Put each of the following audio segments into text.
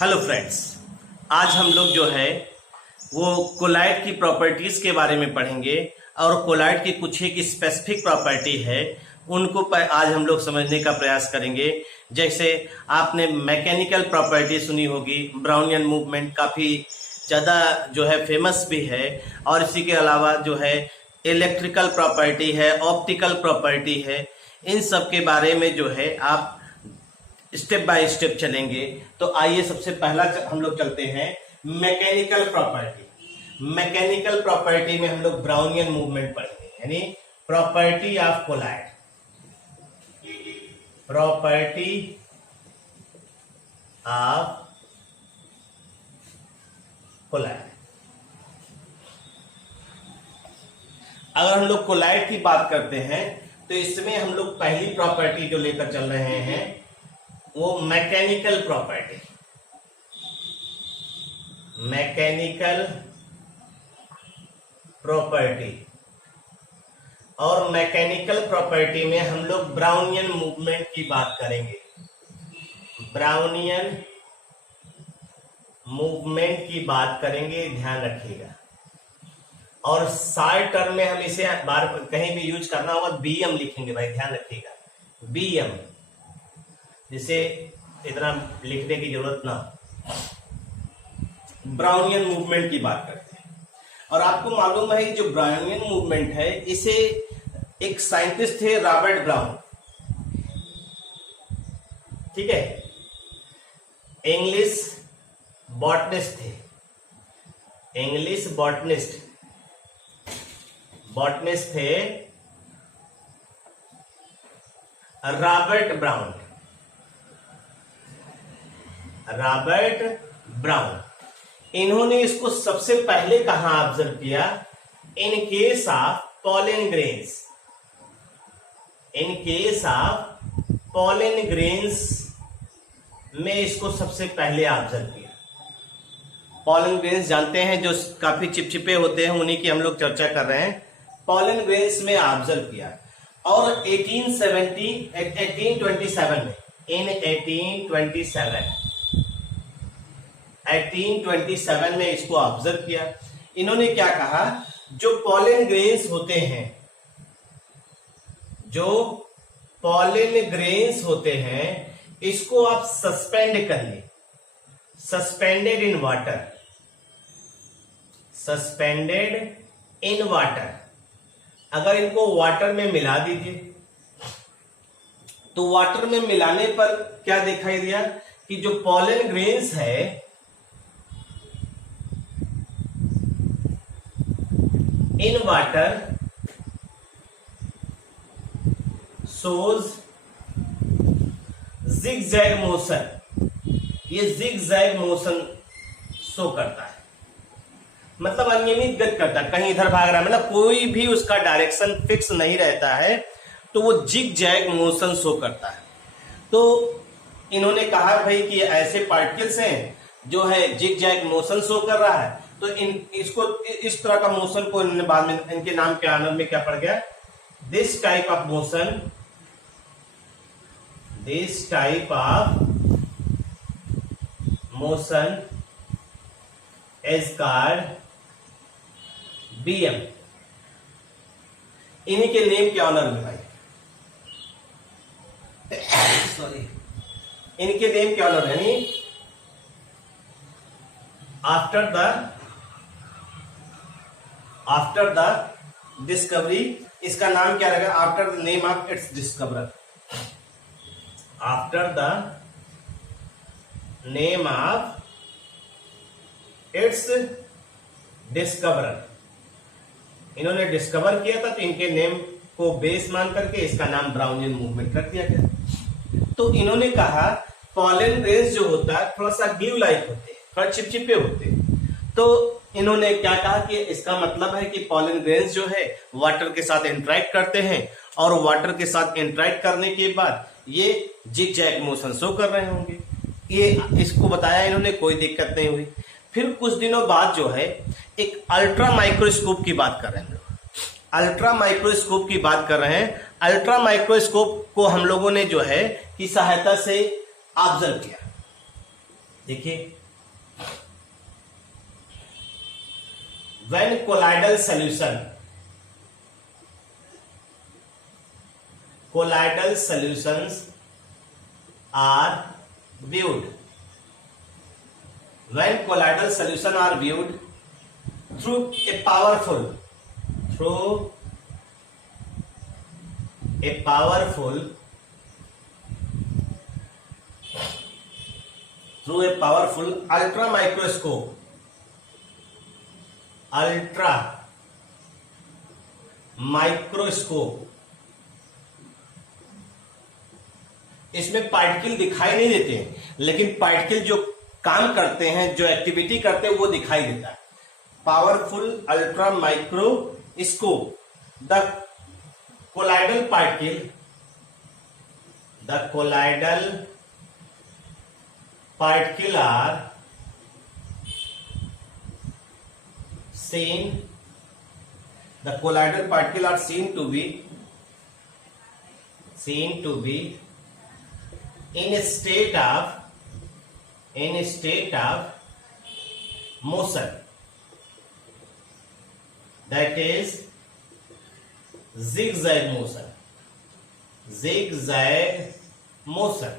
Hello friends, आज हम लोग जो है वो कोलाइड की प्रॉपर्टीज के बारे में पढ़ेंगे और कोलाइड की कुछ एक स्पेसिफिक प्रॉपर्टी है उनको आज हम लोग समझने का प्रयास करेंगे। जैसे आपने मैकेनिकल प्रॉपर्टी सुनी होगी, ब्राउनियन मूवमेंट काफी ज्यादा जो है फेमस भी है, और इसी के अलावा जो है इलेक्ट्रिकल प्रॉपर्टी है, ऑप्टिकल प्रॉपर्टी है। इन सब के बारे में जो है आप स्टेप बाय स्टेप चलेंगे। तो आइए सबसे पहला हम लोग चलते हैं मैकेनिकल प्रॉपर्टी। मैकेनिकल प्रॉपर्टी में हम लोग ब्राउनियन मूवमेंट पढ़ेंगे, यानी property of colloid. Property of colloid. अगर हम लोग कोलाइड की बात करते हैं तो इसमें हम लोग पहली प्रॉपर्टी जो लेकर चल रहे हैं वो मैकेनिकल प्रॉपर्टी। मैकेनिकल प्रॉपर्टी, और मैकेनिकल प्रॉपर्टी में हम लोग ब्राउनियन मूवमेंट की बात करेंगे। ब्राउनियन मूवमेंट की बात करेंगे, ध्यान रखिएगा। और शॉर्ट टर्म में हम इसे बार कहीं भी यूज करना होगा बीएम लिखेंगे भाई, ध्यान रखिएगा, बीएम, जिसे इतना लिखने की जरूरत ना हो। ब्राउनियन मूवमेंट की बात करते हैं, और आपको मालूम है जो ब्राउनियन मूवमेंट है इसे एक साइंटिस्ट थे रॉबर्ट ब्राउन, ठीक है, इंग्लिश बॉटनिस्ट थे, इंग्लिश बॉटनिस्ट थे रॉबर्ट ब्राउन। इन्होंने इसको सबसे पहले कहां ऑब्जर्व किया? In case of pollen grains. In case of pollen grains में इसको सबसे पहले ऑब्जर्व किया। पॉलन ग्रेन्स जानते हैं, जो काफी चिपचिपे होते हैं, उन्हीं की हम लोग चर्चा कर रहे हैं। पॉलन ग्रेन्स में ऑब्जर्व किया, और 1827 में, इन 1827 में इसको ऑब्जर्व किया। इन्होंने क्या कहा, जो पॉलन ग्रेन्स होते हैं, जो पॉलन ग्रेन्स होते हैं, इसको आप सस्पेंड करिए, suspended in water, suspended in water. अगर इनको वाटर में मिला दीजिए, तो वाटर में मिलाने पर क्या दिखाई दिया कि जो पॉलन ग्रेन्स है in water shows zigzag motion. ये zigzag मोशन शो करता है, मतलब अनियमित गति करता है, कहीं इधर भाग रहा है, मतलब कोई भी उसका डायरेक्शन फिक्स नहीं रहता है, तो वो जिग-जैग मोशन शो करता है। तो इन्होंने कहा भाई कि ऐसे पार्टिकल्स हैं जो है जिग-जैग मोशन शो कर रहा है, तो इसको इस तरह का मोशन को इन्होंने बाद में इनके नाम के आनंद में क्या पड़ गया, this type of motion, this type of motion is called BM. इन्हीं के नेम के ऑनर में भाई, सॉरी, इनके नेम के ऑनर, यानी आफ्टर द डिस्कवरी, इसका नाम क्या रहेगा, after the name of its discoverer, after the name of its discoverer. इन्होंने डिस्कवर किया था, तो इनके नेम को बेस मान करके इसका नाम ब्राउनियन मूवमेंट कर दिया गया। तो इन्होंने कहा पॉलन ग्रेन्स जो होता है थोड़ा सा ग्लू लाइक होते हैं, थोड़ा चिपचिपे होते हैं। तो इन्होंने क्या कहा कि इसका मतलब है कि पॉलन ग्रेन्स जो है वाटर के साथ इंटरेक्ट करते हैं, और वाटर के साथ इंटरेक्ट करने के बाद ये जिग-जैग मोशन शो कर रहे होंगे। ये इसको बताया इन्होंने, कोई दिक्कत नहीं हुई। फिर कुछ दिनों बाद जो है एक अल्ट्रा माइक्रोस्कोप की बात कर रहे हैं, अल्ट्रा माइक्रोस्कोप की बात कर रहे हैं। अल्ट्रा माइक्रोस्कोप को हम लोगों ने जो है की सहायता से ऑब्जर्व किया, देखिए, when colloidal solutions are viewed, when colloidal solution are viewed through a powerful ultra microscope, इसमें पार्टिकल दिखाई नहीं देते हैं, लेकिन पार्टिकल जो काम करते हैं, जो एक्टिविटी करते हैं, वो दिखाई देता है। Powerful ultra microscope, the colloidal particle are seen to be in a state of motion, that is zigzag motion।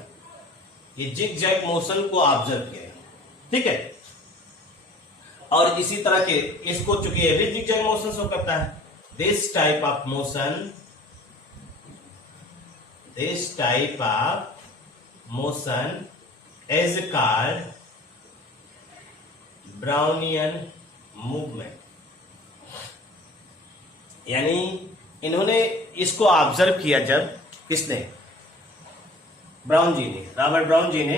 ये जिगजैग मोशन को ऑब्जर्व किया, ठीक है। और इसी तरह के इसको चूंकि ये भी जिगजैग मोशन शो करता है, this type of motion is called Brownian movement. यानी इन्होंने इसको ऑब्जर्व किया, जब किसने, रॉबर्ट ब्राउन जी ने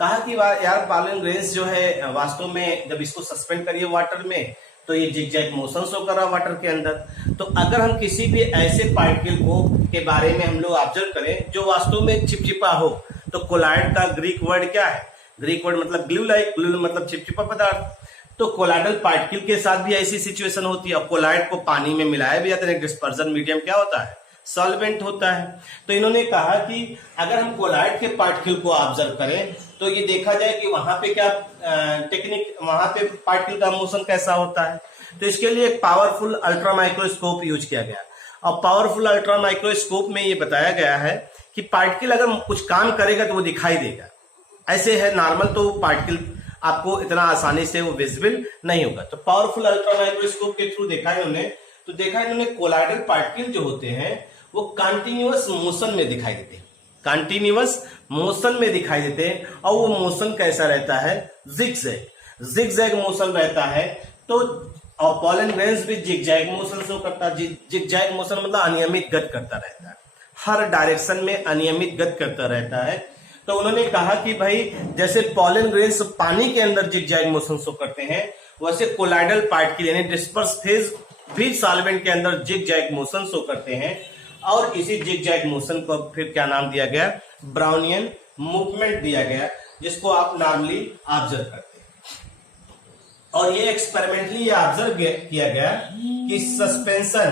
कहा कि यार पॉलन ग्रेन्स जो है वास्तव में जब इसको सस्पेंड करिए वाटर में तो ये जिगजैग मोशन शो कर रहा है वाटर के अंदर। तो अगर हम किसी भी ऐसे पार्टिकल को के बारे में हम लोग ऑब्जर्व करें जो वास्तव में चिपचिपा हो, तो कोलाइड का ग्रीक वर्ड क्या है? ग्रीक वर्ड मतलब ग्लू मतलब चिपचिपा पदार्थ। तो कोलाइडल पार्टिकल के साथ भी ऐसी सिचुएशन होती है। और कोलाइड को पानी में मिलाया भी जाता है, डिस्पर्जन मीडियम क्या होता है? सॉल्वेंट होता है। तो इन्होंने कहा कि अगर हम कोलाइड के पार्टिकल को ऑब्जर्व करें तो ये देखा जाए कि वहां पे क्या टेक्निक, वहां पे पार्टिकल का मोशन कैसा होता है। तो इसके लिए एक पावरफुल अल्ट्रा माइक्रोस्कोप यूज किया गया। और पावरफुल अल्ट्रा माइक्रोस्कोप में ये बताया गया है कि पार्टिकल अगर कुछ काम करेगा तो वो दिखाई देगा। ऐसे है नॉर्मल तो पार्टिकल आपको इतना आसानी से वो विजिबल नहीं होगा। तो पावरफुल अल्ट्रा माइक्रोस्कोप के थ्रू देखा इन्होंने कोलाइडल पार्टिकल जो होते हैं वो कंटिन्यूअस मोशन में दिखाई देते हैं, और वो मोशन कैसा रहता है? जिगजैग मोशन रहता है। तो और पॉलन ग्रेन्स भी जिगजैग मोशन शो करता है। जिगजैग मोशन मतलब अनियमित गति करता रहता है, हर डायरेक्शन में अनियमित गति करता रहता है। तो उन्होंने कहा कि भाई जैसे पॉलन ग्रेन्स पानी के अंदर जिगजैग मोशन शो करते हैं, वैसे कोलाइडल पार्टिकल यानी डिस्पर्स फेज भी सॉल्वेंट के अंदर जिगजैग मोशन शो करते हैं। और इसी जिगजैग मोशन को फिर क्या नाम दिया गया? ब्राउनियन मूवमेंट दिया गया, जिसको आप नॉर्मली ऑब्जर्व करते हैं। और ये एक्सपेरिमेंटली ऑब्जर्व किया गया कि सस्पेंशन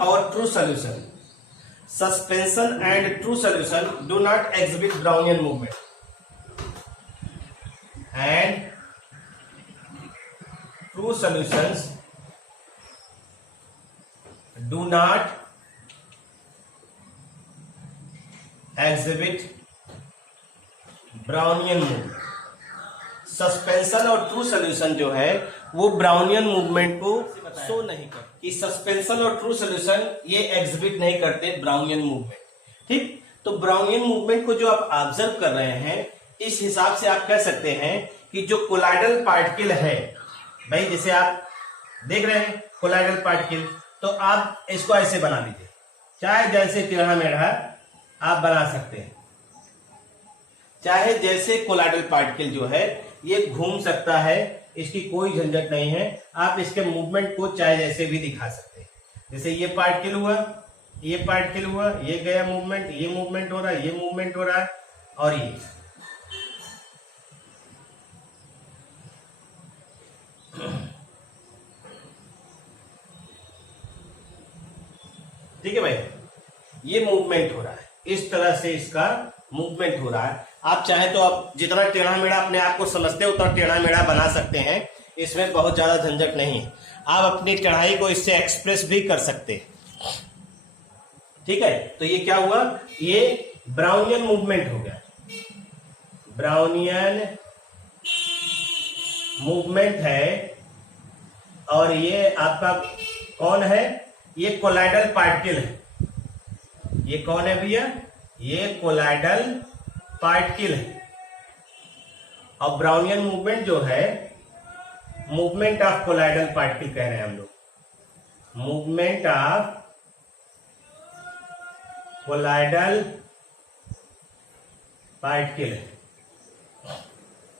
और true solution, suspension and true solution do not exhibit Brownian movement, and true solutions do not exhibit Brownian movement। Suspension और ट्रू सॉल्यूशन जो है वो ब्राउनियन मूवमेंट को शो नहीं करते, कि सस्पेंशन और ट्रू सॉल्यूशन ये एग्जिबिट नहीं करते ब्राउनियन मूवमेंट। ठीक, तो ब्राउनियन मूवमेंट को जो आप ऑब्जर्व कर रहे हैं, इस हिसाब से आप कह सकते हैं कि जो कोलाइडल पार्टिकल है, भाई जैसे आप देख रहे हैं कोलाइडल पार्टिकल, तो आप इसको ऐसे बना लीजिए, चाहे जैसे टेढ़ा मेढ़ा आप बना सकते हैं, चाहे जैसे कोलाइडल पार्टिकल जो है ये घूम सकता है, इसकी कोई झंझट नहीं है। आप इसके मूवमेंट को चाहे जैसे भी दिखा सकते हैं। जैसे ये पार्टिकल हुआ, ये पार्टिकल हुआ, ये गया मूवमेंट, ये मूवमेंट हो रहा है, ये मूवमेंट हो रहा है, और ये ठीक है भाई, ये मूवमेंट हो रहा है, इस तरह से इसका मूवमेंट हो रहा है। आप चाहे तो आप जितना टेढ़ा मेढ़ा अपने आप को समझते हो उतना टेढ़ा मेढ़ा बना सकते हैं, इसमें बहुत ज्यादा झंझट नहीं है। आप अपनी चढ़ाई को इससे एक्सप्रेस भी कर सकते हैं। ठीक है, तो ये क्या हुआ, ये ब्राउनियन मूवमेंट हो गया, ब्राउनियन मूवमेंट है। और ये आपका कौन है, ये कोलाइडल पार्टिकल है। ये कौन है भैया, ये कोलाइडल पार्टिकल है। और ब्राउनियन मूवमेंट जो है, मूवमेंट ऑफ कोलाइडल पार्टिकल कह रहे हैं हम लोग, मूवमेंट ऑफ कोलाइडल पार्टिकल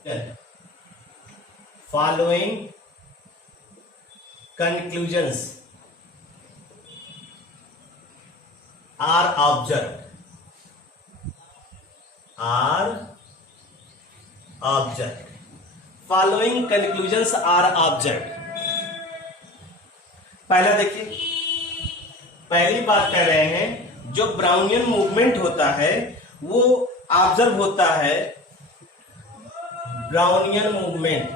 है। Following conclusions are observed, following conclusions are observed। पहला देखिए, पहली बात कह रहे हैं जो ब्राउनियन मूवमेंट होता है वो ऑब्जर्व होता है, ब्राउनियन मूवमेंट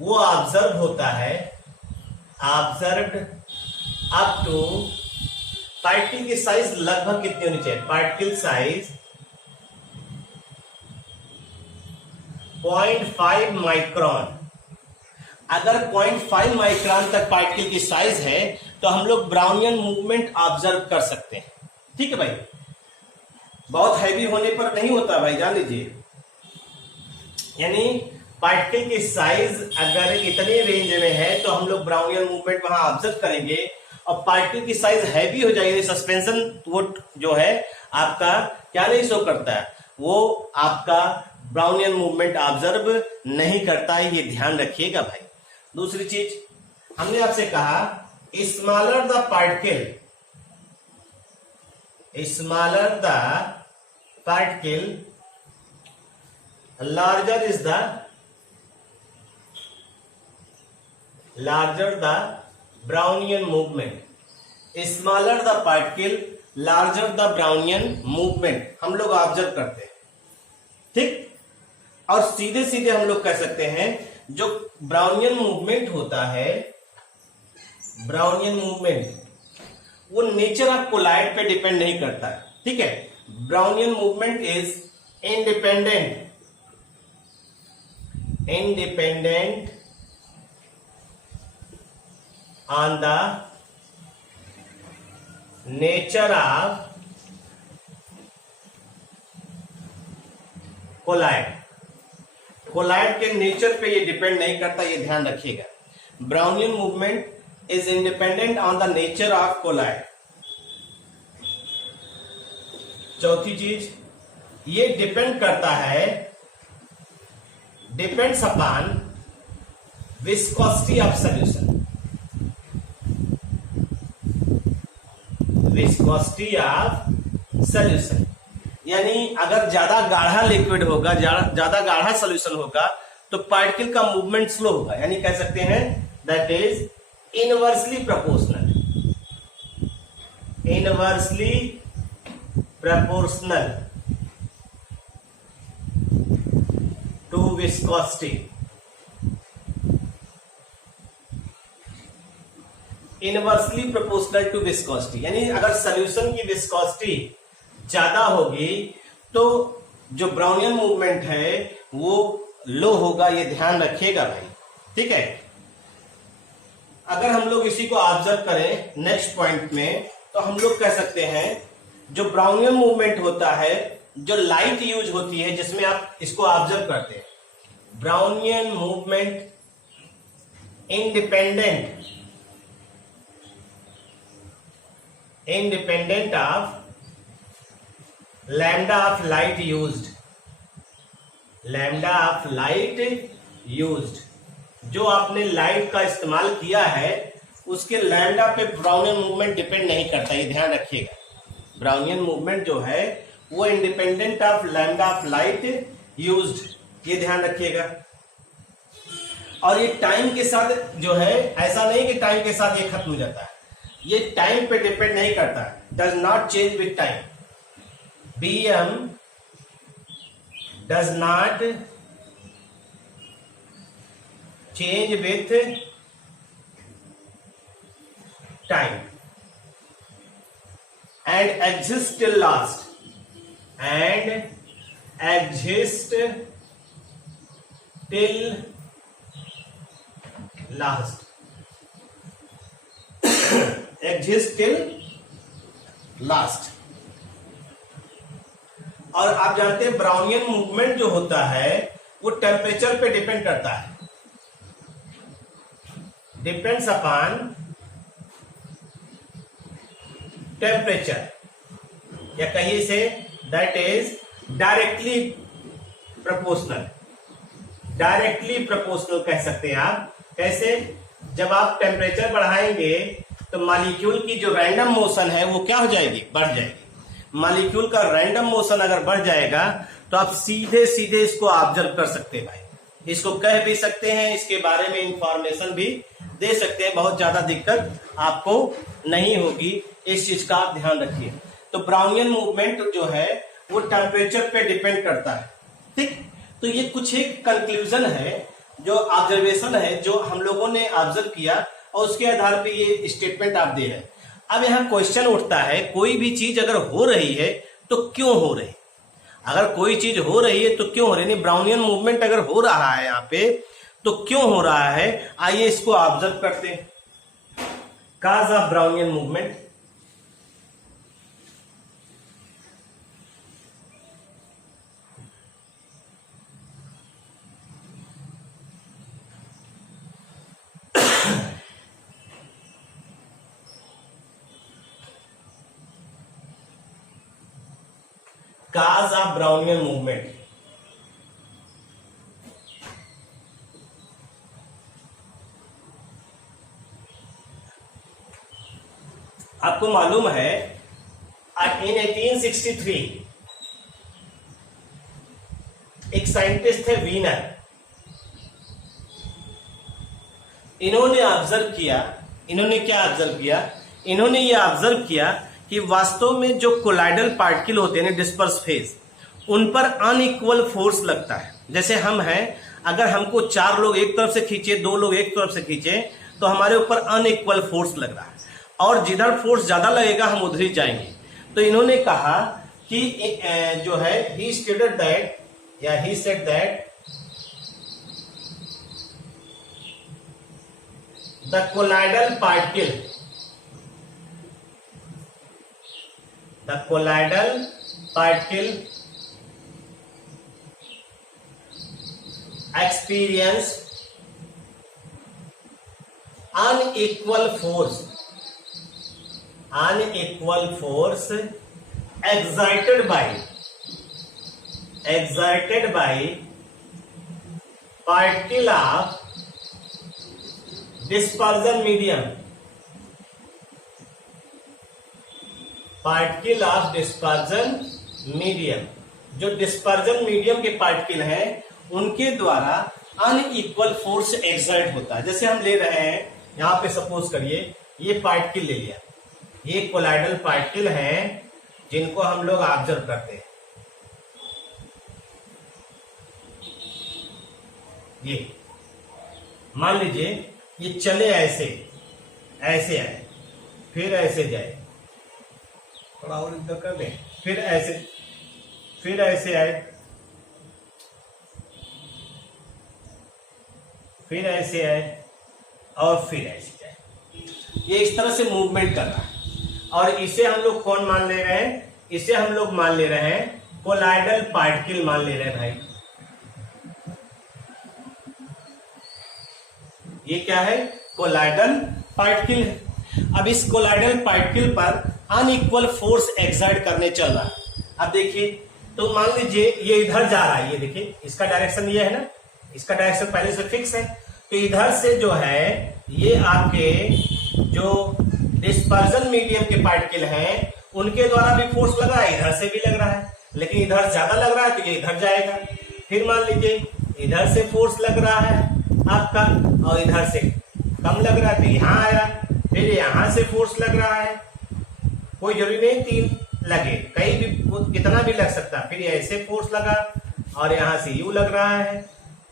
वो ऑब्जर्व होता है, ऑब्जर्व्ड अप टू, पार्टिकल की साइज लगभग कितनी होनी चाहिए, पार्टिकल साइज 0.5 माइक्रोन। अगर 0.5 माइक्रोन तक पार्टिकल की साइज है तो हम लोग ब्राउनियन मूवमेंट ऑब्जर्व कर सकते हैं। ठीक है भाई, बहुत हैवी होने पर नहीं होता भाई, जान लीजिए। यानी पार्टिकल की साइज अगर इतने रेंज में है तो हम लोग ब्राउनियन मूवमेंट वहां ऑब्जर्व करेंगे। और पार्टिकल की साइज हैवी हो जाएगी, सस्पेंशन वो जो है आपका क्या नहीं शो करता है, वो आपका ब्राउनियन मूवमेंट ऑब्जर्व नहीं करता है, ये ध्यान रखिएगा भाई। दूसरी चीज हमने आपसे कहा, smaller the particle, smaller the particle larger is the, larger the Brownian movement, smaller the particle larger the Brownian movement हम लोग ऑब्जर्व करते हैं। ठीक, और सीधे सीधे हम लोग कह सकते हैं जो ब्राउनियन मूवमेंट होता है, ब्राउनियन मूवमेंट वो नेचर ऑफ कोलाइड पे डिपेंड नहीं करता है। ठीक है, Brownian movement is independent on the nature of colloid, colloid के नेचर पे ये डिपेंड नहीं करता, ये ध्यान रखिएगा। Brownian movement is independent on the nature of colloid. चौथी चीज, ये डिपेंड करता है, depends upon viscosity of solution, viscosity of solution. यानी अगर ज्यादा गाढ़ा लिक्विड होगा, ज्यादा गाढ़ा सॉल्यूशन होगा तो पार्टिकल का मूवमेंट स्लो होगा, यानी कह सकते हैं that is inversely proportional, inversely proportional to viscosity, inversely proportional to viscosity. यानी अगर सॉल्यूशन की विस्कोसिटी ज्यादा होगी तो जो ब्राउनियन मूवमेंट है वो लो होगा, ये ध्यान रखिएगा भाई। ठीक है, अगर हम लोग इसी को ऑब्जर्व करें नेक्स्ट पॉइंट में तो हम लोग कह सकते हैं जो ब्राउनियन मूवमेंट होता है, जो लाइट यूज होती है जिसमें आप इसको ऑब्जर्व करते हैं, Brownian movement independent of lambda of light used, lambda of light used, जो आपने लाइट का इस्तेमाल किया है उसके लैम्डा पे ब्राउनियन मूवमेंट डिपेंड नहीं करता, ये ध्यान रखिएगा। ब्राउनियन मूवमेंट जो है वो independent of lambda of light used, ये ध्यान रखिएगा। और ये टाइम के साथ जो है, ऐसा नहीं कि टाइम के साथ ये खत्म हो जाता है, ये टाइम पे डिपेंड नहीं करता, does not change with time. Bm does not change with time and exists till last and exists till last exists till last। और आप जानते हैं ब्राउनियन मूवमेंट जो होता है वो टेम्परेचर पे डिपेंड करता है, डिपेंड्स अपॉन टेम्परेचर, या कहिए say that is directly proportional. Directly proportional कह सकते हैं आप। कैसे? जब आप टेम्परेचर बढ़ाएंगे तो मॉलिक्यूल की जो रैंडम मोशन है वो क्या हो जाएगी? बढ़ जाएगी। मॉलिक्यूल का रैंडम मोशन अगर बढ़ जाएगा तो आप सीधे सीधे इसको ऑब्जर्व कर सकते हैं भाई, इसको कह भी सकते हैं, इसके बारे में इंफॉर्मेशन भी दे सकते हैं। बहुत ज्यादा दिक्कत आपको नहीं होगी, इस चीज का आप ध्यान रखिए। तो ब्राउनियन मूवमेंट जो है वो टेम्परेचर पे डिपेंड करता है, ठीक। तो ये कुछ एक कंक्लूजन है, जो ऑब्जर्वेशन है, जो हम लोगों ने ऑब्जर्व किया और उसके आधार पे ये स्टेटमेंट आप दे रहे हैं। अब यहाँ क्वेश्चन उठता है, कोई भी चीज अगर हो रही है तो क्यों हो रही? अगर कोई चीज हो रही है तो क्यों हो रही? नहीं, ब्राउनियन मूवमेंट अगर हो रहा है यहाँ पे तो क्यों हो रहा है? आइए इसको ऑब्जर्व करते हैं। Cause of Brownian movement. Cause of Brownian movement। आपको मालूम है इन 1863 एक साइंटिस्ट थे वीनर, इन्होंने ऑब्जर्व किया, इन्होंने क्या ऑब्जर्व किया? इन्होंने ये ऑब्जर्व किया कि वास्तव में जो कोलाइडल पार्टिकल होते हैं डिस्पर्स फेज, उन पर अनइक्वल फोर्स लगता है। जैसे हम हैं, अगर हमको 4 लोग एक तरफ से खींचे, 2 लोग एक तरफ से खींचे, तो हमारे ऊपर अनइक्वल फोर्स लग रहा है, और जिधर फोर्स ज्यादा लगेगा हम उधर ही जाएंगे। तो इन्होंने कहा कि जो है ही स्टेटेड दैट, या he said that the colloidal particle, the colloidal particle experience unequal force exerted by particle of dispersion medium, particle of dispersion medium. जो डिस्पर्जन मीडियम के पार्टिकल हैं उनके द्वारा अनइक्वल फोर्स एक्सर्ट होता है। जैसे हम ले रहे हैं, यहां पे सपोज करिए ये पार्टिकल ले लिया, ये कोलाइडल पार्टिकल हैं जिनको हम लोग ऑब्जर्व करते हैं। ये मान लीजिए ये चले ऐसे ऐसे आए, फिर ऐसे जाए, थोड़ा और इधर कर दें, फिर ऐसे आए, फिर ऐसे आए, और फिर ऐसे जाए। ये इस तरह से मूवमेंट कर रहा है, और इसे हम लोग कौन मान ले रहे हैं? इसे हम लोग मान ले रहे हैं कोलाइडल पार्टिकल मान ले रहे हैं भाई। ये क्या है? कोलाइडल पार्टिकल है। अब इस कोलाइडल पार्टिकल पर अनइक्वल फोर्स एक्सर्ट करने चल रहा है। अब देखिए, तो मान लीजिए ये इधर जा रहा है, ये देखिए इसका डायरेक्शन ये है ना, इसका डायरेक्शन पहले से फिक्स है। तो इधर से जो है ये आपके जो डिस्पर्जन मीडियम के पार्टिकल हैं उनके द्वारा भी फोर्स लग रहा है, इधर से भी लग रहा है, लेकिन इधर ज्यादा लग रहा है तो ये इधर जाएगा। फिर मान लीजिए इधर से फोर्स लग रहा है आपका, और इधर से कम लग रहा है तो यहाँ आया, फिर यहां से फोर्स लग रहा है, कोई जरूरी नहीं 3 लगे, कहीं भी कितना भी लग सकता है। फिर ऐसे फोर्स लगा और यहां से यू लग रहा है,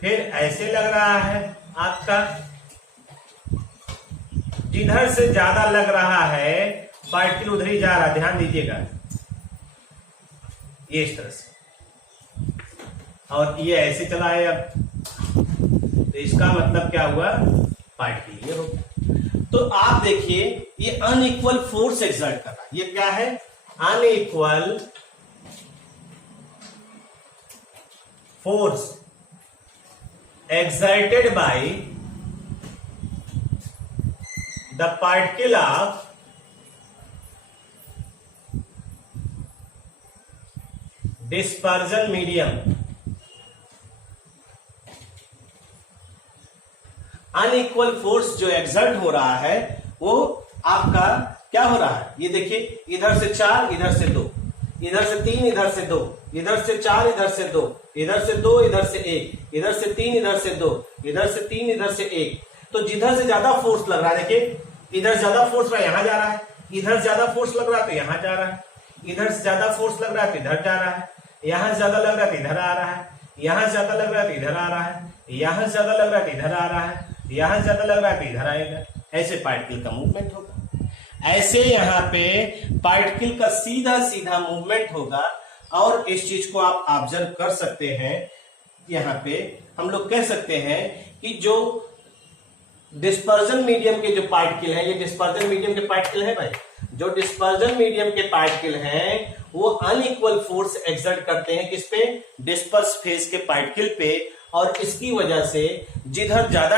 फिर ऐसे लग रहा है आपका। जिधर से ज्यादा लग रहा है पार्टिकल उधर ही जा रहा है, ध्यान दीजिएगा, ये इस तरह से, और ये ऐसे चला है। अब तो इसका मतलब क्या हुआ, पार्टिकल ये हो गया। तो आप देखिए ये अनइक्वल फोर्स एक्सर्ट कर रहा है, ये क्या है, unequal force exerted by the particle of dispersion medium। Unequal force जो एक्सर्ट हो रहा है वो आपका क्या हो रहा है, ये देखिए, इधर से 4, इधर से 2, इधर से 3, इधर से 2, इधर से 4, इधर से 2, इधर से 2, इधर से 1, इधर से 3, इधर से 2, इधर से 3, इधर से 1। तो जिधर से ज्यादा फोर्स लग रहा है, देखिए इधर ज्यादा फोर्स रहा है, यहां जा रहा है, इधर ज्यादा फोर्स लग रहा है तो यहां जा रहा है, इधर से ज्यादा फोर्स लग रहा है तो इधर जा रहा है, यहां से ज्यादा लग रहा है तो इधर आ रहा है, यहां से ज्यादा लग रहा है तो इधर आ रहा है, यहां से ज्यादा लग रहा है तो इधर आ रहा है, यहां से ज्यादा लग रहा है तो इधर आएगा। ऐसे पार्टिकल का मूवमेंट होगा। ऐसे यहाँ पे पार्टिकल का सीधा सीधा मूवमेंट होगा। और इस चीज को आप ऑब्जर्व कर सकते हैं, यहाँ पे हम लोग कह सकते हैं कि जो डिस्पर्जन मीडियम के जो पार्टिकल हैं, ये डिस्पर्जन मीडियम के पार्टिकल है भाई, जो डिस्पर्जन मीडियम के पार्टिकल हैं वो अनइक्वल फोर्स एक्सर्ट करते हैं किस पे, डिस्पर्स फेज के पार्टिकल पे। और इसकी वजह से जिधर ज्यादा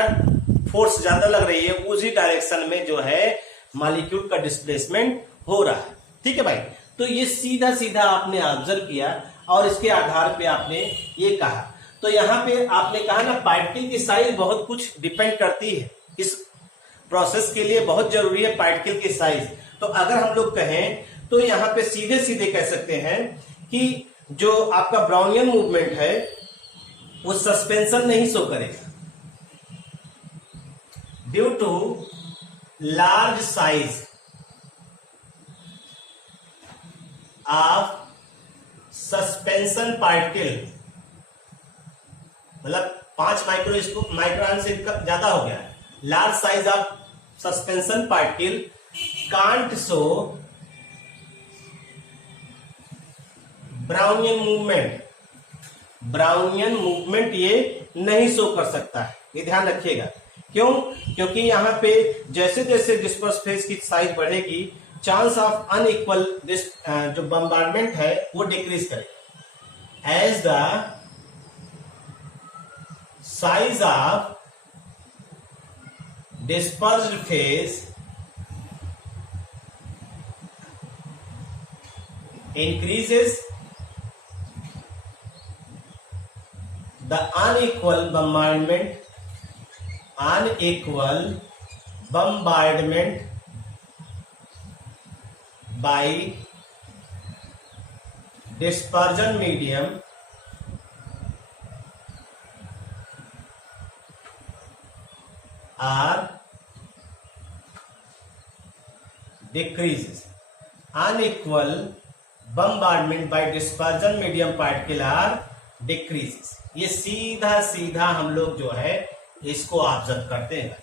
फोर्स ज्यादा लग रही है उसी डायरेक्शन में जो है मॉलिक्यूल का डिस्प्लेसमेंट हो रहा है। ठीक है भाई, तो ये सीधा सीधा आपने ऑब्जर्व किया और इसके आधार पे आपने ये कहा। तो यहाँ पे आपने कहा ना पार्टिकल की साइज बहुत कुछ डिपेंड करती है, इस प्रोसेस के लिए बहुत जरूरी है पार्टिकल की साइज। तो अगर हम लोग कहें तो यहाँ पे सीधे सीधे कह सकते हैं कि जो आपका ब्राउनियन मूवमेंट है वो सस्पेंशन नहीं शो करेगा due to large size of suspension particle, मतलब 5 माइक्रोन से ज्यादा हो गया। Large size of suspension particle can't show Brownian movement. Brownian movement ये नहीं शो कर सकता है, ये ध्यान रखिएगा। क्यों? क्योंकि यहाँ पे जैसे जैसे डिस्पर्स फेज की साइज बढ़ेगी चांस ऑफ अनइक्वल जो बम्बार्डमेंट है वो डिक्रीज करेगा। As the size of dispersed phase increases, the unequal bombardment by dispersion medium are decreases. Unequal bombardment by dispersion medium particle are decreases। ये सीधा सीधा हम लोग जो है इसको ऑब्जर्व करते हैं,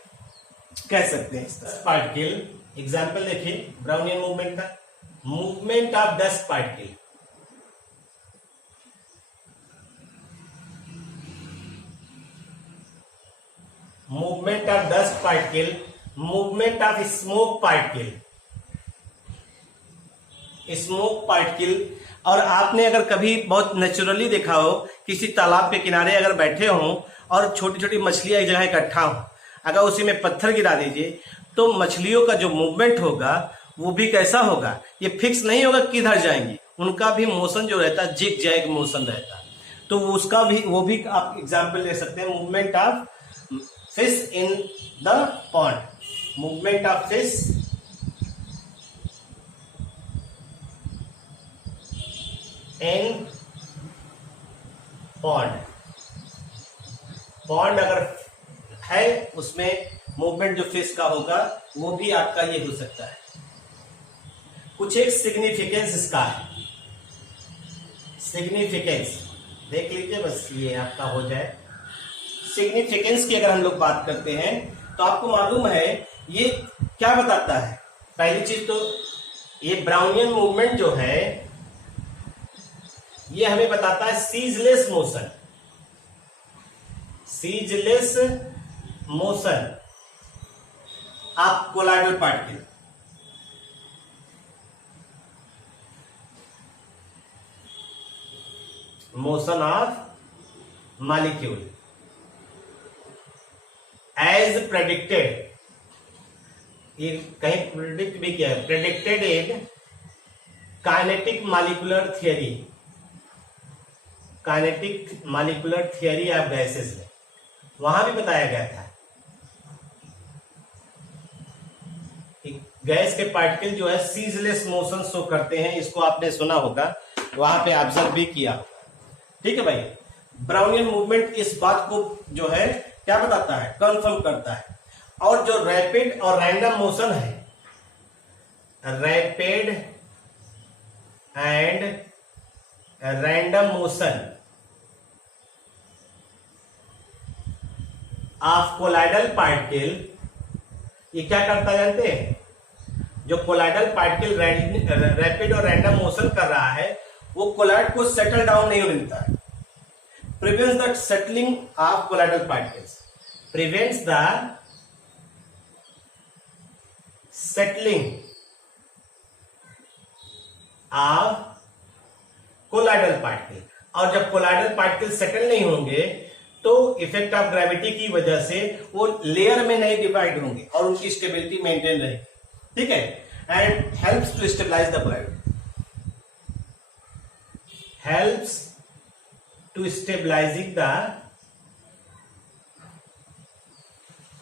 कह सकते हैं। पार्टिकल एग्जाम्पल देखिए ब्राउनियन मूवमेंट का, movement of dust particle. Movement of dust particle, movement of smoke particle. Smoke particle, और आपने अगर कभी बहुत नेचुरली देखा हो किसी तालाब के किनारे अगर बैठे हो और छोटी छोटी मछलियां एक जगह इकट्ठा हो, अगर उसी में पत्थर गिरा दीजिए तो मछलियों का जो मूवमेंट होगा वो भी कैसा होगा, ये फिक्स नहीं होगा किधर जाएंगी, उनका भी मोशन जो रहता है जिग जैग मोशन रहता है। तो उसका भी वो भी आप एग्जाम्पल ले सकते हैं। Movement of fish in the pond, movement of fish in pond. Pond अगर है उसमें मूवमेंट जो फेस का होगा वो भी आपका ये हो सकता है। कुछ एक सिग्निफिकेंस इसका है, सिग्निफिकेंस देख लीजिए, बस ये आपका हो जाए। सिग्निफिकेंस की अगर हम लोग बात करते हैं तो आपको मालूम है ये क्या बताता है। पहली चीज तो ये ब्राउनियन मूवमेंट जो है ये हमें बताता है ceaseless motion, ceaseless motion of colloidal particle. Motion of molecule as predicted, ये कहीं प्रेडिक्ट भी किया है, predicted in kinetic molecular theory, kinetic molecular theory of gases में वहां भी बताया गया था कि गैस के पार्टिकल जो है सीजलेस मोशन शो करते हैं। इसको आपने सुना होगा, वहां पे ऑब्जर्व भी किया होगा। ठीक है भाई, ब्राउनियन मूवमेंट इस बात को जो है क्या बताता है, कंफर्म करता है। और जो रैपिड और रैंडम मोशन है, rapid and random motion of colloidal particle, ये क्या करता है जानते हैं? जो कोलाइडल पार्टिकल रैपिड और रैंडम मोशन कर रहा है वो कोलाइड को सेटल डाउन नहीं होने देता है, prevents the settling of colloidal particles, prevents the settling of colloidal particle. और जब कोलाइडल पार्टिकल सेटल नहीं होंगे तो इफेक्ट ऑफ ग्रेविटी की वजह से वो लेयर में नहीं डिवाइड होंगे और उनकी स्टेबिलिटी मेंटेन रहेगी। ठीक है, and helps to stabilize the colloid, helps to stabilizing the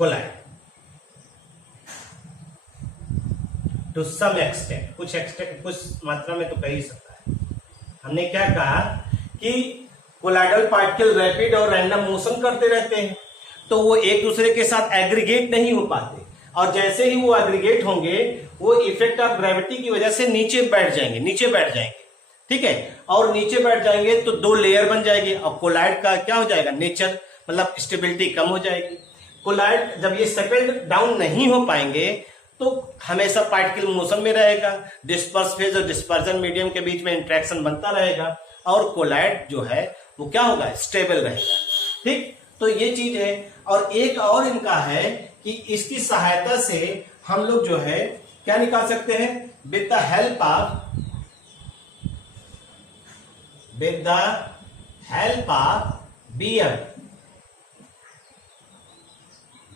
colloid to some extent, कुछ मात्रा में तो कह ही सकता है। हमने क्या कहा कि कोलाइडल पार्टिकल रैपिड और रैंडम मोशन करते रहते हैं तो वो एक दूसरे के साथ एग्रीगेट नहीं हो पाते, और जैसे ही वो एग्रीगेट होंगे वो इफेक्ट ऑफ ग्रेविटी की वजह से नीचे बैठ जाएंगे। ठीक है, और नीचे बैठ जाएंगे तो दो लेयर बन जाएगी और कोलाइड का क्या हो जाएगा, नेचर मतलब स्टेबिलिटी कम हो जाएगी। कोलाइड जब ये सेटल्ड डाउन नहीं हो पाएंगे तो हमेशा पार्टिकल मोशन में रहेगा, डिस्पर्स फेज और डिस्पर्जन मीडियम के बीच में इंट्रैक्शन बनता रहेगा और कोलाइड जो है वो क्या होगा, स्टेबल रहेगा। ठीक, तो ये चीज है। और एक और इनका है कि इसकी सहायता से हम लोग जो है क्या निकाल सकते हैं, with the help of BM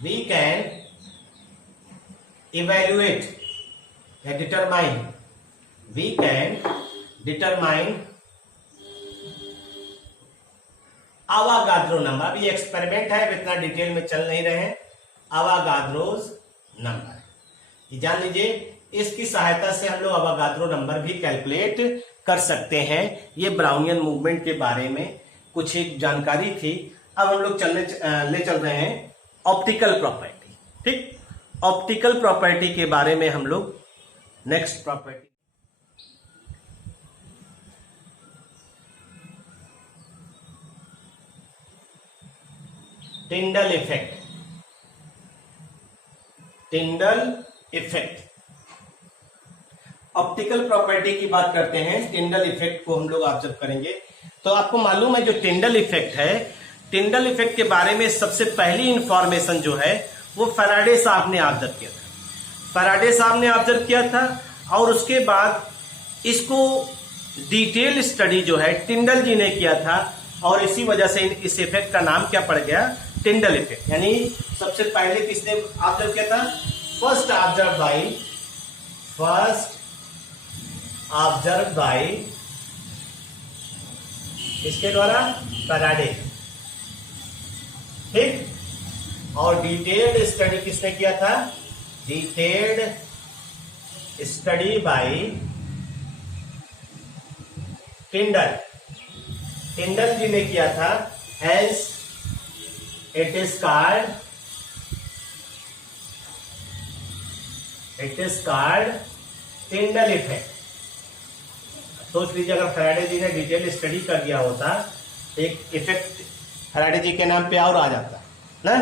we can evaluate या we can determine Avogadro number. अभी एक्सपेरिमेंट है, इतना डिटेल में चल नहीं रहे हैं। आवागाद्रोज नंबर ये जान लीजिए, इसकी सहायता से हम लोग आवागाद्रो नंबर भी कैलकुलेट कर सकते हैं। ये ब्राउनियन मूवमेंट के बारे में कुछ एक जानकारी थी। अब हम लोग ले चल रहे हैं ऑप्टिकल प्रॉपर्टी। ठीक, ऑप्टिकल प्रॉपर्टी के बारे में हम लोग next property Tyndall effect. Tyndall effect, optical property की बात करते हैं, टिंडल इफेक्ट को हम लोग ऑब्जर्व करेंगे। तो आपको मालूम है जो टिंडल इफेक्ट है, टिंडल इफेक्ट के बारे में सबसे पहली इंफॉर्मेशन जो है वो फैराडे साहब ने ऑब्जर्व किया था। फैराडे साहब ने ऑब्जर्व किया था और उसके बाद इसको डिटेल स्टडी जो है टिंडल जी ने किया था और इसी वजह से इस इफेक्ट का नाम क्या पड़ गया, टिंडल इफेक्ट। यानी सबसे पहले किसने ऑब्जर्व किया था, फर्स्ट ऑब्जर्व बाय इसके द्वारा फैराडे। ठीक, और डिटेल्ड स्टडी किसने किया था, detailed study by Tyndall. Tyndall ji ने किया था, hence it is called it is called Tyndall effect. सोच लीजिए अगर फैराडे जी ने डिटेल स्टडी कर दिया होता, एक इफेक्ट फैराडे जी के नाम पे और आ जाता ना।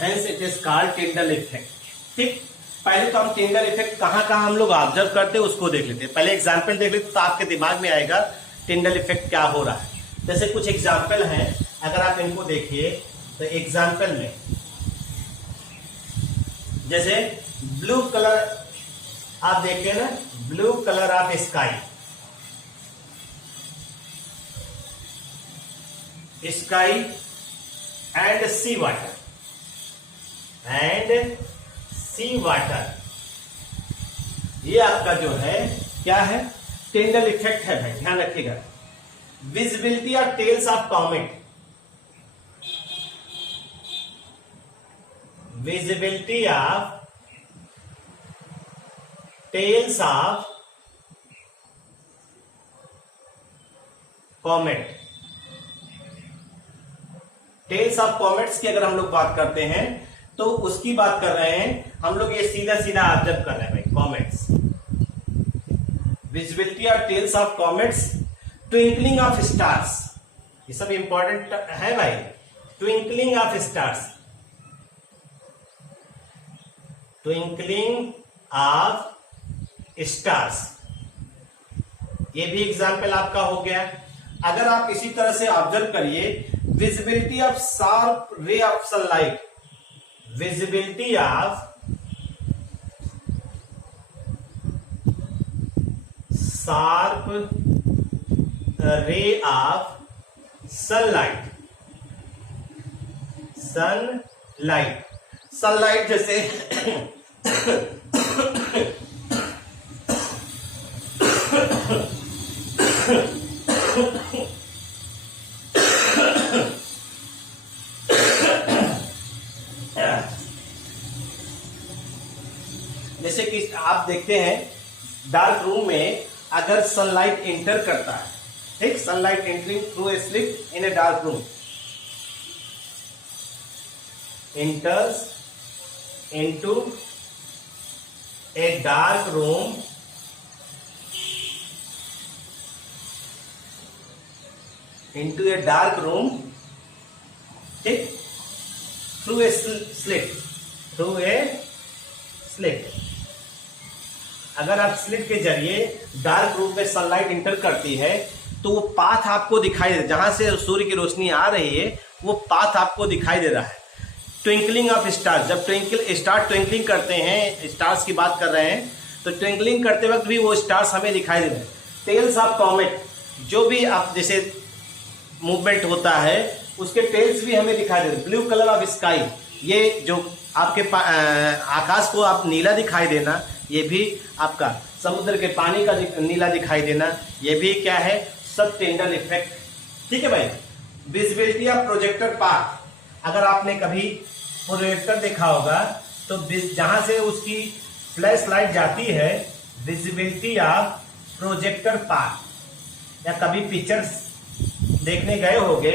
Hence it is called Tyndall effect. ठीक, पहले तो हम टिंडल इफेक्ट कहाँ कहाँ हम लोग ऑब्जर्व करते हैं उसको देख लेते हैं। पहले एग्जाम्पल देख लेते तो आपके दिमाग में आएगा टिंडल इफेक्ट क्या हो रहा है। जैसे कुछ एग्जाम्पल हैं, अगर आप इनको देखिए तो एग्जाम्पल में जैसे ब्लू कलर आप देखिए ना, blue colour of sky, sky and sea water, and sea water, ये आपका जो है क्या है, टिंडल इफेक्ट है भाई, ध्यान रखिएगा। Visibility of tails of comet, visibility of tails of comet. Tails of comets की अगर हम लोग बात करते हैं तो उसकी बात कर रहे हैं हम लोग, ये सीधा सीधा ऑब्जर्व कर रहे हैं भाई comets. Visibility of tails of comets, twinkling of stars, ये सब इंपॉर्टेंट है भाई। Twinkling of stars, twinkling of stars, ये भी एग्जाम्पल आपका हो गया। अगर आप इसी तरह से ऑब्जर्व करिए, visibility of sharp ray of sunlight, visibility of sharp ray of sunlight, sunlight जैसे जैसे कि आप देखते हैं डार्क रूम में अगर सनलाइट एंटर करता है, ठीक, sunlight entering through a slit in a dark room, enters into a dark room, into a dark room, ठीक, through a slit, through a slit। अगर आप स्लिट के जरिए डार्क रूम में सनलाइट इंटर करती है तो वो पाथ आपको दिखाई दे, जहां से सूर्य की रोशनी आ रही है वो पाथ आपको दिखाई दे रहा है। ट्विंकलिंग ऑफ स्टार्स, जब स्टार ट्विंकलिंग करते हैं, स्टार्स की बात कर रहे हैं, तो ट्विंकलिंग करते वक्त भी वो स्टार्स हमें दिखाई दे रहे हैं। टेल्स ऑफ कॉमेट, जो भी आप जैसे मूवमेंट होता है उसके टेल्स भी हमें दिखाई दे रहे हैं। ब्लू कलर ऑफ स्काई, ये जो आपके आकाश को आप नीला दिखाई देना, ये भी आपका समुद्र के पानी का नीला दिखाई देना, ये भी क्या है, सब टिंडल इफेक्ट। ठीक है भाई। विजिबिलिटी ऑफ प्रोजेक्टर पाथ, अगर आपने कभी प्रोजेक्टर देखा होगा तो जहां से उसकी फ्लैश लाइट जाती है, विजिबिलिटी ऑफ प्रोजेक्टर पाथ। या कभी पिक्चर्स देखने गए होंगे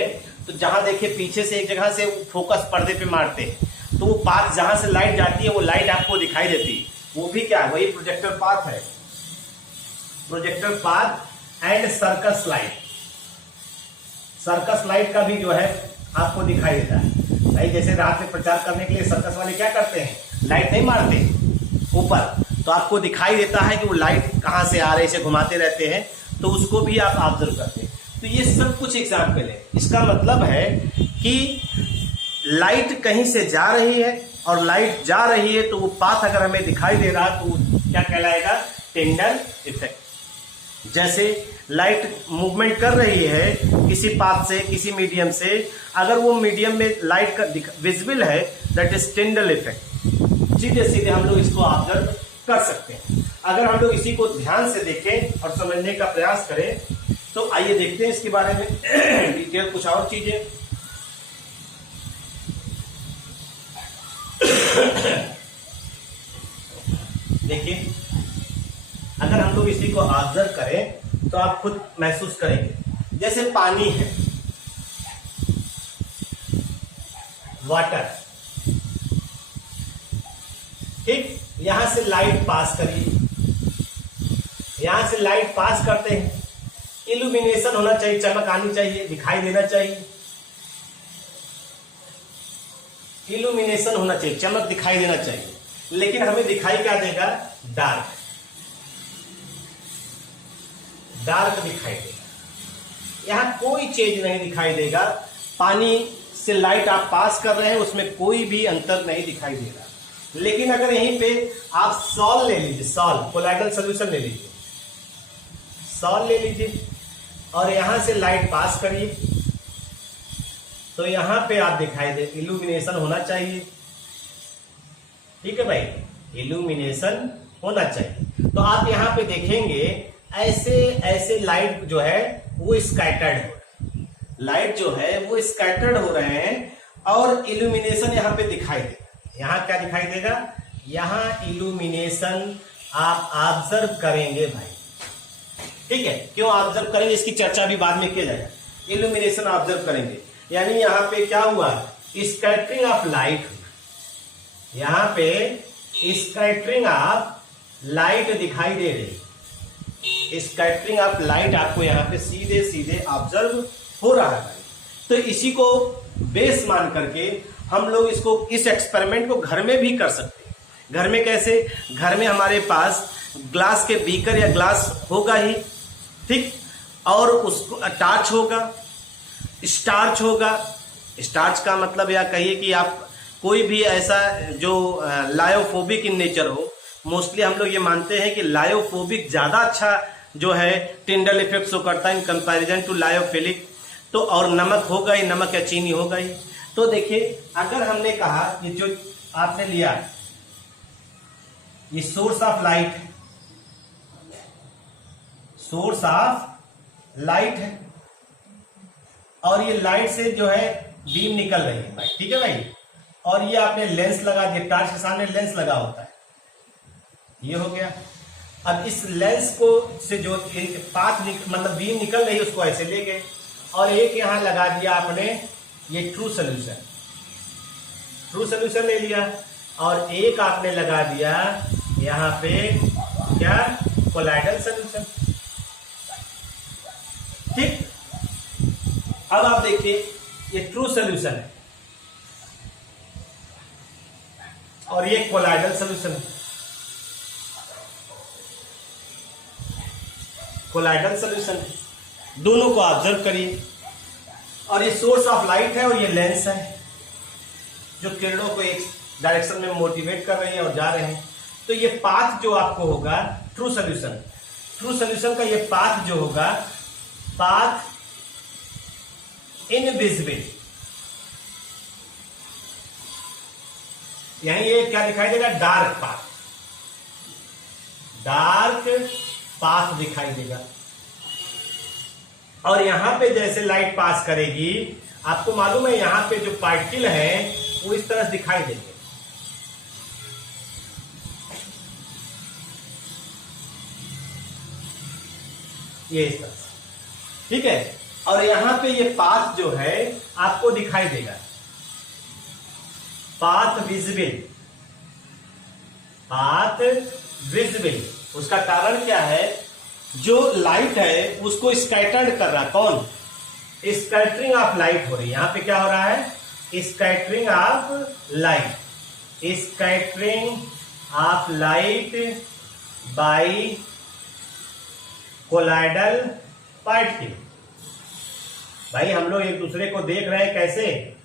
तो जहां देखिए पीछे से एक जगह से फोकस पर्दे पे मारते हैं तो वो पाथ जहां से लाइट जाती है वो लाइट आपको दिखाई देती है, वो भी क्या है, वही प्रोजेक्टर पाथ है। Projector path and circus light, circus light का भी जो है आपको दिखाई देता है भाई। जैसे रात में प्रचार करने के लिए सर्कस वाले क्या करते हैं, लाइट नहीं मारते ऊपर, तो आपको दिखाई देता है कि वो लाइट कहां से आ रही है, घुमाते रहते हैं, तो उसको भी आप ऑब्जर्व करते हैं। तो ये सब कुछ एग्जाम्पल है। इसका मतलब है कि लाइट कहीं से जा रही है और लाइट जा रही है तो वो पाथ अगर हमें दिखाई दे रहा तो क्या कहलाएगा, टिंडल इफेक्ट। जैसे लाइट मूवमेंट कर रही है किसी पाथ से, किसी मीडियम से, अगर वो मीडियम में लाइट का विजिबल है, दैट इज टिंडल इफेक्ट। सीधे सीधे हम लोग इसको ऑब्जर्व कर सकते हैं। अगर हम लोग इसी को ध्यान से देखें और समझने का प्रयास करें तो आइए देखते हैं इसके बारे में डिटेल कुछ और चीजें। देखिए, अगर हम लोग इसी को ऑब्जर्व करें तो आप खुद महसूस करेंगे। जैसे पानी है, वाटर, ठीक, यहां से लाइट पास करिए, यहां से लाइट पास करते हैं, इल्यूमिनेशन होना चाहिए, चमक आनी चाहिए, दिखाई देना चाहिए, इल्यूमिनेशन होना चाहिए, चमक दिखाई देना चाहिए। लेकिन हमें दिखाई क्या देगा? डार्क, डार्क दिखाई देगा। यहां कोई चेंज नहीं दिखाई देगा। पानी से लाइट आप पास कर रहे हैं, उसमें कोई भी अंतर नहीं दिखाई दे रहा। लेकिन अगर यहीं पे आप सॉल ले लीजिए, सॉल कोलाइडल सोल्यूशन ले लीजिए, सॉल ले लीजिए और यहां से लाइट पास करिए, तो यहां पे आप दिखाई दे, इल्यूमिनेशन होना चाहिए। ठीक है भाई, इल्यूमिनेशन होना चाहिए। तो आप यहां पे देखेंगे ऐसे ऐसे लाइट जो है वो स्कैटर्ड हो, लाइट जो है वो स्कैटर्ड हो रहे हैं और इल्यूमिनेशन यहां पे दिखाई देगा। यहां क्या दिखाई देगा? यहां इल्यूमिनेशन आप ऑब्जर्व करेंगे भाई। ठीक है, क्यों ऑब्जर्व करेंगे इसकी चर्चा भी बाद में किया जाएगा। इल्यूमिनेशन ऑब्जर्व करेंगे, यानी यहां पे क्या हुआ? स्कैटरिंग ऑफ लाइट, यहां पे स्कैटरिंग ऑफ लाइट दिखाई दे रही, स्कैटरिंग ऑफ लाइट आपको यहां पे सीधे सीधे ऑब्जर्व हो रहा है। तो इसी को बेस मान करके हम लोग इसको, इस एक्सपेरिमेंट को घर में भी कर सकते हैं। घर में कैसे? घर में हमारे पास ग्लास के बीकर या ग्लास होगा ही, ठीक, और उसको टार्च होगा, स्टार्च होगा। स्टार्च का मतलब या कहिए कि आप कोई भी ऐसा जो लायोफोबिक इन नेचर हो, मोस्टली हम लोग ये मानते हैं कि लायोफोबिक ज्यादा अच्छा जो है टिंडल इफेक्ट शो करता है इन कंपैरिजन टू लायोफिलिक। तो और नमक होगा ही, नमक या चीनी होगा ही। तो देखिए, अगर हमने कहा कि जो आपने लिया ये source of light, source of light है और ये लाइट से जो है बीम निकल रही है भाई। ठीक है भाई, और ये आपने लेंस लगा दिया, टार्च के सामने लेंस लगा होता है, ये हो गया। अब इस लेंस को से जो पाथ मतलब बीम निकल रही है उसको ऐसे ले गए और एक यहां लगा दिया आपने ये ट्रू सोल्यूशन, ट्रू सोल्यूशन ले लिया और एक आपने लगा दिया यहां पे क्या? Colloidal solution. ठीक, अब आप देखिए ये ट्रू सोल्यूशन है और ये कोलाइडल सोल्यूशन है, कोलाइडल सोल्यूशन है। दोनों को ऑब्जर्व करिए और ये सोर्स ऑफ लाइट है और ये लेंस है जो किरणों को एक डायरेक्शन में मोटिवेट कर रही है और जा रहे हैं। तो ये पाथ जो आपको होगा ट्रू सोल्यूशन, ट्रू सोल्यूशन का ये पाथ जो होगा, पाथ इनविजिबल, यहां ये क्या दिखाई देगा? डार्क पाथ, डार्क पाथ दिखाई देगा। और यहां पे जैसे लाइट पास करेगी, आपको मालूम है यहां पे जो पार्टिकल है वो इस तरह से दिखाई देंगे, ये इस तरह से। ठीक है, और यहां पे ये पाथ जो है आपको दिखाई देगा, पाथ विजिबल, पाथ विजिबल। उसका कारण क्या है? जो लाइट है उसको स्कैटर्ड कर रहा, कौन? स्कैटरिंग ऑफ लाइट हो रही है। यहां पे क्या हो रहा है? Scattering of light, scattering of light by colloidal particle. भाई हम लोग एक दूसरे को देख रहे हैं कैसे?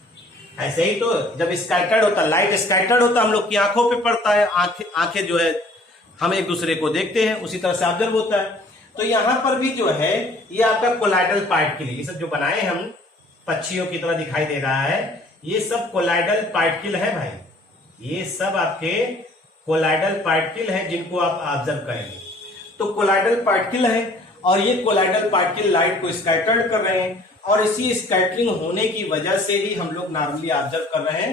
ऐसे ही तो जब स्कैटर्ड होता, लाइट स्कैटर्ड होता, हम लोग की आंखों पे पड़ता है, आंखें जो है हम एक दूसरे को देखते हैं, उसी तरह से ऑब्जर्व होता है। तो यहां पर भी जो है ये आपका कोलाइडल पार्टिकल, ये सब जो बनाए हम पक्षियों की तरह दिखाई दे रहा है, ये सब कोलाइडल पार्टिकल है भाई, ये सब आपके कोलाइडल पार्टिकल है जिनको आप ऑब्जर्व करेंगे। तो कोलाइडल पार्टिकल है और ये कोलाइडल पार्टिकल लाइट को स्कैटर्ड कर रहे हैं और इसी स्कैटरिंग होने की वजह से ही हम लोग नॉर्मली ऑब्जर्व कर रहे हैं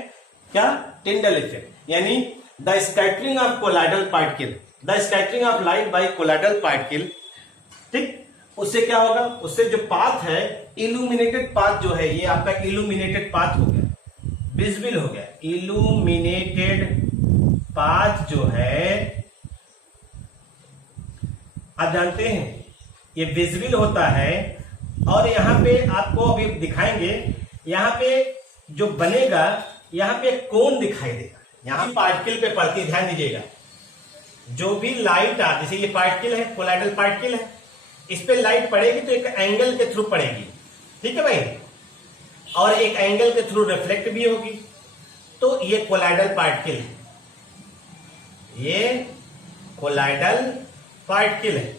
क्या? टिंडल इफेक्ट, यानी the scattering of colloidal particle, the scattering of light by colloidal particle. ठीक, उससे क्या होगा? उससे जो पाथ है, इल्यूमिनेटेड पाथ जो है, ये आपका इल्यूमिनेटेड पाथ हो गया, विजिबल हो गया, इल्यूमिनेटेड पाथ जो है आप जानते हैं ये विजिबल होता है, और यहां पे आपको अभी दिखाएंगे, यहां पे जो बनेगा यहां पे कोन दिखाई देगा, यहां पार्टिकल पे पड़ती, ध्यान दीजिएगा। जो भी लाइट आती, जैसे ये पार्टिकल है, कोलाइडल पार्टिकल है, इस पे लाइट पड़ेगी तो एक एंगल के थ्रू पड़ेगी, ठीक है भाई, और एक एंगल के थ्रू रिफ्लेक्ट भी होगी। तो ये कोलाइडल पार्टिकल है, ये कोलाइडल पार्टिकल है,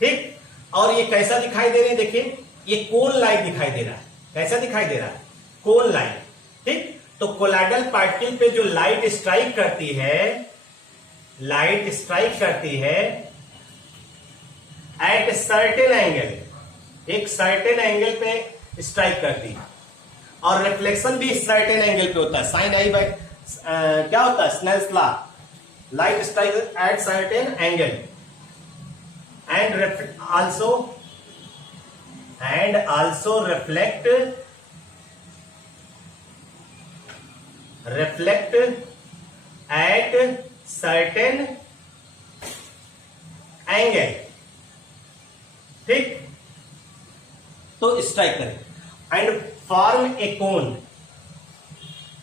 ठीक। और ये कैसा दिखाई दे रहे हैं, देखिए ये कोन लाइट दिखाई दे रहा है, कैसा दिखाई दे रहा है, कोन लाइट, ठीक। तो कोलाइडल पार्टिकल पे जो लाइट स्ट्राइक करती है, लाइट स्ट्राइक करती है एट सर्टेन एंगल, एक सर्टेन एंगल पे स्ट्राइक करती है, और रिफ्लेक्शन भी सर्टेन एंगल पे होता है, साइन आई बाय क्या होता है, Snell's law, light strike at certain angle and also reflect at certain angle, ठीक। तो स्ट्राइक करें and form A cone,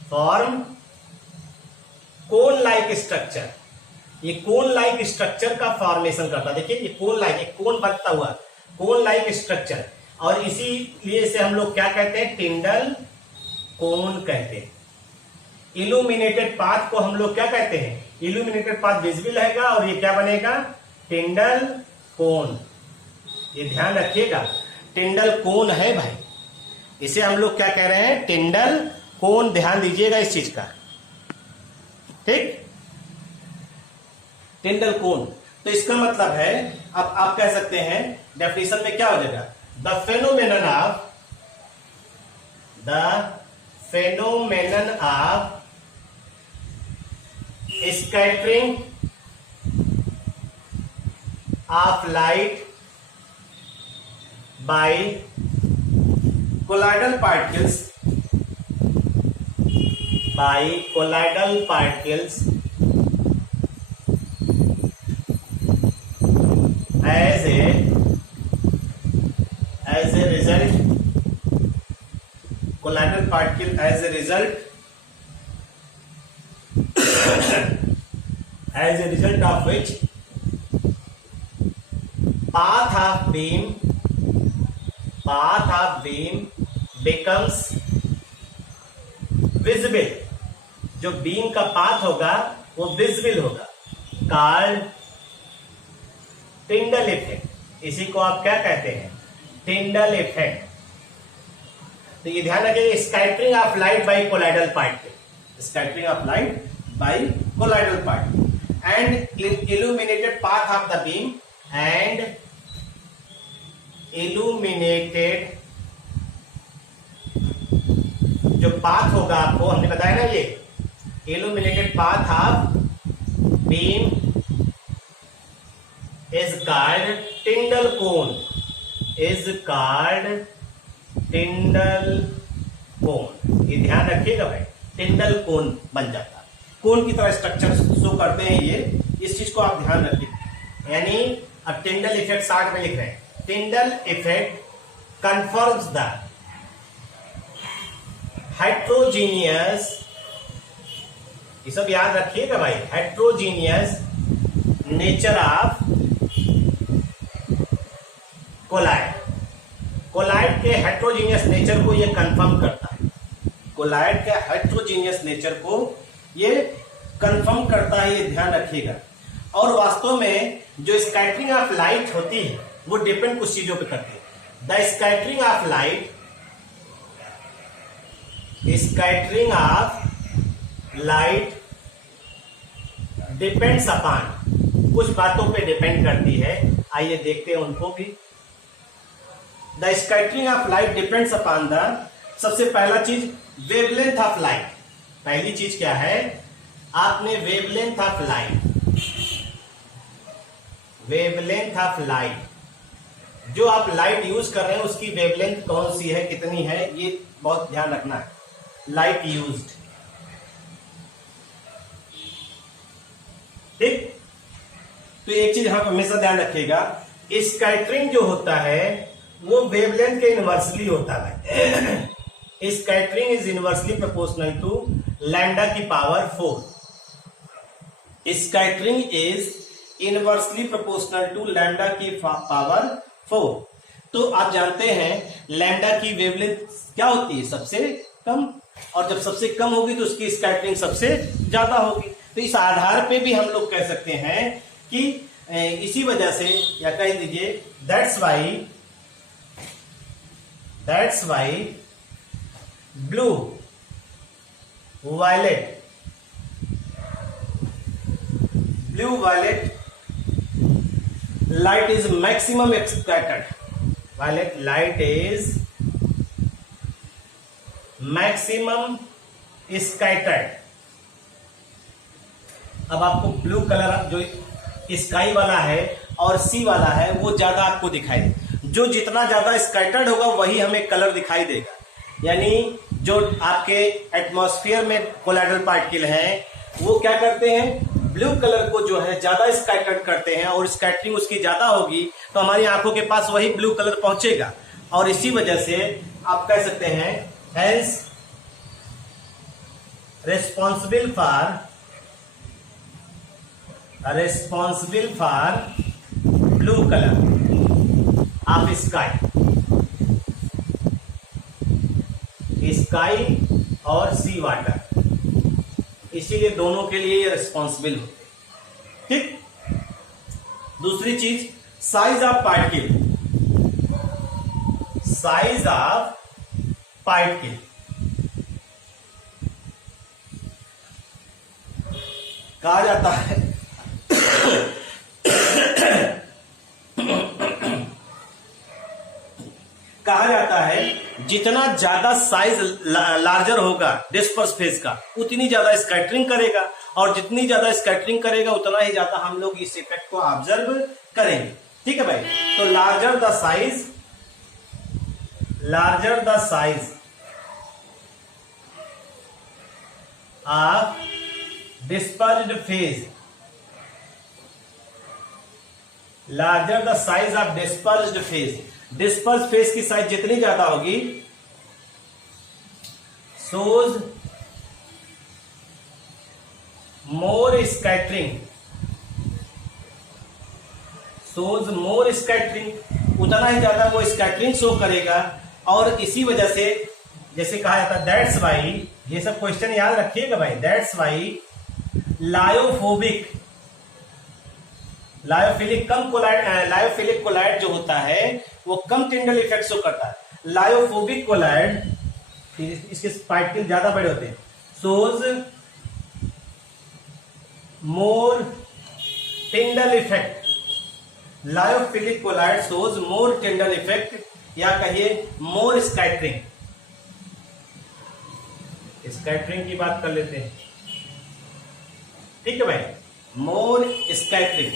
form cone like structure, ये कोन लाइक स्ट्रक्चर का फॉर्मेशन करता है। देखिए ये कोन लाइक, एक कोन बनता हुआ कोन लाइक स्ट्रक्चर, और इसीलिए इसे हम लोग क्या कहते हैं, टिंडल कोन कहते हैं। इल्यूमिनेटेड पाथ को हम लोग क्या कहते हैं, इल्यूमिनेटेड पाथ विजिबल रहेगा, और ये क्या बनेगा, टिंडल कोन। ये ध्यान रखिएगा, टिंडल कोन है भाई, इसे हम लोग क्या कह रहे हैं, टिंडल कोन। ध्यान दीजिएगा इस चीज का, ठीक, टिंडल कोन। तो इसका मतलब है, अब आप कह सकते हैं डेफिनेशन में क्या हो जाएगा, the phenomenon of scattering of light by colloidal particles as a result, colloidal particle as a result of which path of beam becomes visible, जो बीम का पाथ होगा वो विजिबल होगा, कॉल्ड टिंडल इफेक्ट। इसी को आप क्या कहते हैं, टिंडल इफेक्ट। तो ये ध्यान रखिए, scattering of light by colloidal particle, scattering of light by colloidal particle and illuminated path of the beam and illuminated, जो पाथ होगा आपको हमने बताया ना, ये illuminated path of beam is called Tyndall cone, ये ध्यान रखिएगा भाई, टिंडल कोन बन जाता है, कोन की तरह स्ट्रक्चर शो करते हैं ये, इस चीज को आप ध्यान रखिए। यानी अब टिंडल इफेक्ट शार्ट में लिख रहे हैं, Tyndall effect confirms the heterogeneous, ये सब याद रखिएगा भाई, heterogeneous nature of colloid, colloid के हेट्रोजीनियस नेचर को ये कंफर्म करता है, कोलाइड के हेट्रोजीनियस नेचर को ये कंफर्म करता है, ये ध्यान रखिएगा। और वास्तव में जो स्कैटरिंग ऑफ लाइट होती है वो डिपेंड कुछ चीजों पे करती है। The scattering of light depends upon, कुछ बातों पे डिपेंड करती है, आइए देखते हैं उनको भी। The scattering of light depends upon the, सबसे पहला चीज वेवलेंथ ऑफ लाइट। पहली चीज क्या है, आपने wavelength of light, wavelength of light, जो आप लाइट यूज कर रहे हैं उसकी वेवलेंथ कौन सी है, कितनी है, ये बहुत ध्यान रखना है। लाइट यूज्ड, ठीक। तो एक चीज हम हमेशा ध्यान रखिएगा, स्कैटरिंग जो होता है वो वेवलेंथ के इनवर्सली होता है। Scattering is inversely proportional to lambda की power 4। Scattering is inversely proportional to lambda की पावर 4। तो आप जानते हैं लैम्डा की वेवलेंथ क्या होती है, सबसे कम, और जब सबसे कम होगी तो उसकी स्कैटरिंग सबसे ज्यादा होगी। तो इस आधार पे भी हम लोग कह सकते हैं कि इसी वजह से, या कह दीजिए that's why blue violet light is maximum scattered. Violet light is maximum scattered. अब आपको ब्लू कलर जो स्काई वाला है और सी वाला है वो ज्यादा आपको दिखाई दे। जो जितना ज्यादा स्कैटर्ड होगा वही हमें कलर दिखाई देगा। यानी जो आपके एटमॉस्फेयर में कोलाइडल पार्टिकल हैं वो क्या करते हैं, ब्लू कलर को जो है ज्यादा स्कैटर्ड करते हैं, और स्कैटरिंग उसकी ज्यादा होगी तो हमारी आंखों के पास वही ब्लू कलर पहुंचेगा। और इसी वजह से आप कह सकते हैं hence responsible for blue colour of sky और सी वाटर, इसीलिए दोनों के लिए ये रिस्पॉन्सिबल होते हैं। ठीक। दूसरी चीज साइज ऑफ पार्टिकल। कहा जाता है जितना ज्यादा साइज लार्जर होगा डिस्पर्स फेज का उतनी ज्यादा स्कैटरिंग करेगा, और जितनी ज्यादा स्कैटरिंग करेगा उतना ही ज्यादा हम लोग इस इफेक्ट को ऑब्जर्व करेंगे। ठीक है भाई। तो larger the size of dispersed phase, disperse phase की साइज जितनी ज्यादा होगी shows more scattering, उतना ही ज्यादा वो स्कैटरिंग शो करेगा। और इसी वजह से जैसे कहा जाता है दैट्स वाई, ये सब क्वेश्चन याद रखिएगा भाई, दैट्स वाई लायोफिलिक कोलाइड जो होता है वो कम टिंडल इफेक्ट शो करता है। लायोफोबिक कोलाइड, इसके पार्टिकल ज्यादा बड़े होते हैं, shows more Tyndall effect. Lyophilic colloid shows more Tyndall effect, या कहिए मोर स्कैटरिंग की बात कर लेते हैं। ठीक है भाई, मोर स्कैटरिंग।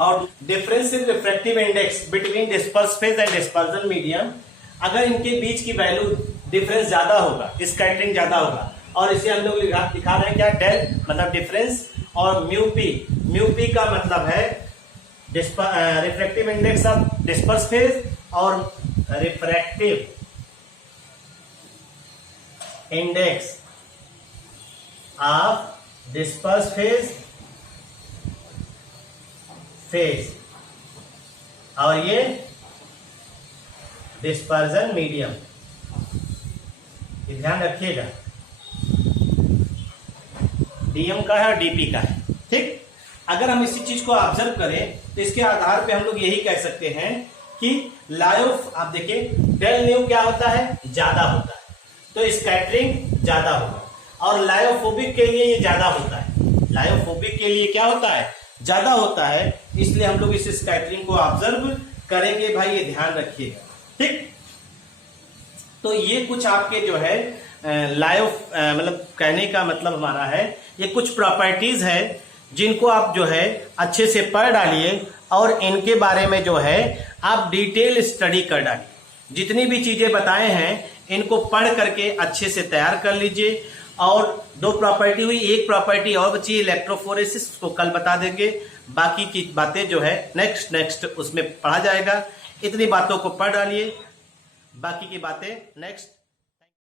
और difference in refractive index between disperse phase and dispersion medium, अगर इनके बीच की वैल्यू डिफरेंस ज्यादा होगा, स्कैटरिंग ज्यादा होगा, और इसे हम लोग दिखा रहे हैं क्या, डेल मतलब डिफरेंस, और म्यूपी का मतलब है refractive index of disperse phase, और refractive index of disperse phase, और ये डिस्पर्जन मीडियम। ये ध्यान रखिएगा, डीएम का है और डीपी का है। ठीक। अगर हम इसी चीज को ऑब्जर्व करें तो इसके आधार पे हम लोग यही कह सकते हैं कि आप देखिए डेल न्यू क्या होता है, ज्यादा होता है, तो स्कैटरिंग ज्यादा होगा। और लायोफोबिक के लिए ये ज्यादा होता है, लायोफोबिक के लिए क्या होता है, ज्यादा होता है, इसलिए हम लोग इस स्कैटरिंग को ऑब्जर्व करेंगे भाई, ये ध्यान रखिएगा। ठीक। तो ये कुछ आपके जो है मतलब कहने का मतलब हमारा है, ये कुछ प्रॉपर्टीज है जिनको आप जो है अच्छे से पढ़ डालिए, और इनके बारे में जो है आप डिटेल स्टडी कर डालिए। जितनी भी चीजें बताए हैं इनको पढ़ करके अच्छे से तैयार कर लीजिए, और 2 प्रॉपर्टी हुई, एक प्रॉपर्टी और बची इलेक्ट्रोफोरेसिस, उसको कल बता देंगे। बाकी की बातें जो है नेक्स्ट उसमें पढ़ा जाएगा। इतनी बातों को पढ़ डालिए, बाकी की बातें नेक्स्ट